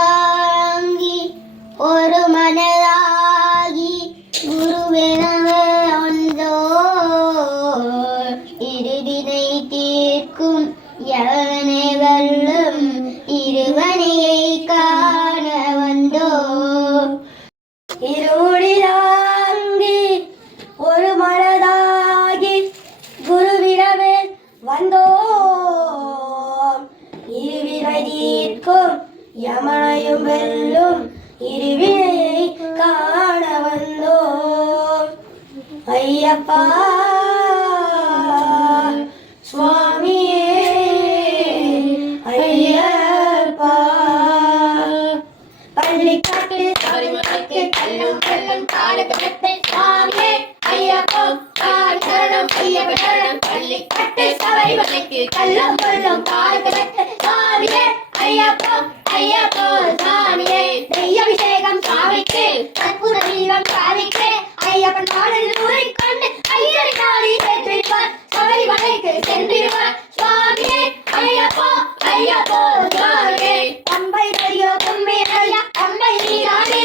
இருமுடிதாங்கி ஒரு மனதாகி குருவெனவ ஒன்றோ இருவினை தீர்க்கும் யவனை வெல்லும் இருவனையை காண வந்தோ. இருமுடிதாங்கி ஒரு மனதாகி குருவிடமே வந்தோம் இருவினை தீர்க்கும் யமனையும் வெல்லும் இருவினை காண வந்தோம். ஐயப்பா சுவாமியே ஐயப்பா பள்ளிக்காட்டு சபரிமலைக்கு கல்லும் கல்லும் காலகட்டத்தை சுவாமியே ஐயப்பா சரணம் ஐயப்ப சரணம் பள்ளிக்காட்டு சபரிமலைக்கு கல்லும் கல்லும் காலகட்டத்தை சுவாமியே ஐயப்பா ஐயப்போ சாமியே நெய்யபிஷேகம் சாமிக்கு அற்புத தீபம் சாமிக்கு ஐயப்பன் பாடல் கூறிக்கொண்டு ஐயரை நாடி சென்றிருவார் சபரிமலைக்கு சென்றிருவார் சுவாமியே ஐயப்போ ஐயப்போ சாமியே அம்பை பெரியோ தும்பி ஐயா அம்பை நீரானே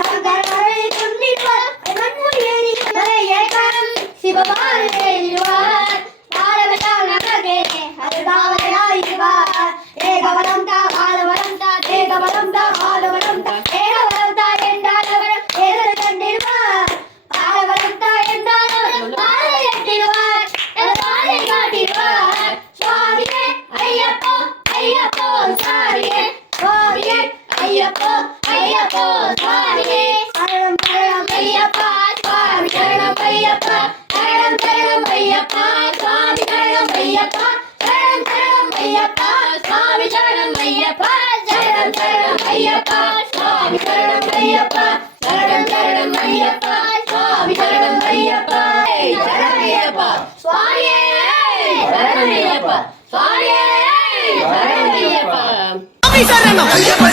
சங்கரமலை துண்டிடுவார் மண்முடியேறி மலையே காணும் சிவபால் ஏறிடுவார் பாலவட்டால் நகரே அது தாவரையாயிருவார் ஏகவலம் தா பாலவலம் தா ஏகவலம் தா பாலவலம் தா ஏகவலம் தா என்றானவர் ஏகல் கண்டிடுவார் பாலவலம் தா என்றானவர் பாலை எட்டிடுவார் பாலை காட்டிடுவார் சுவாமியே ஐயப்போ ஐயப்போ சாமியே சுவாமியே ஐயப்போ ஐயப்போ சாமியே சரணம் சரணம் ஐயப்பா சுவாமி சரணம் ஐயப்பா சரணம் சரணம் ஐயப்பா சுவாமி சரணம் ஐயப்பா சரணம் சரணம் ஐயப்பா சுவாமி சரணம் ஐயப்பா சரணம் சரணம் ஐயப்பா சுவாமி சரணம் ஐயப்பா சரணம் சரணம் ஐயப்பா சுவாமி சரணம் ஐயப்பா சரணம் ஐயப்பா சுவாமியே சரணம் ஐயப்பா சுவாமியே சரணம் ஐயப்பா சுவாமி சரணம் ஐயப்பா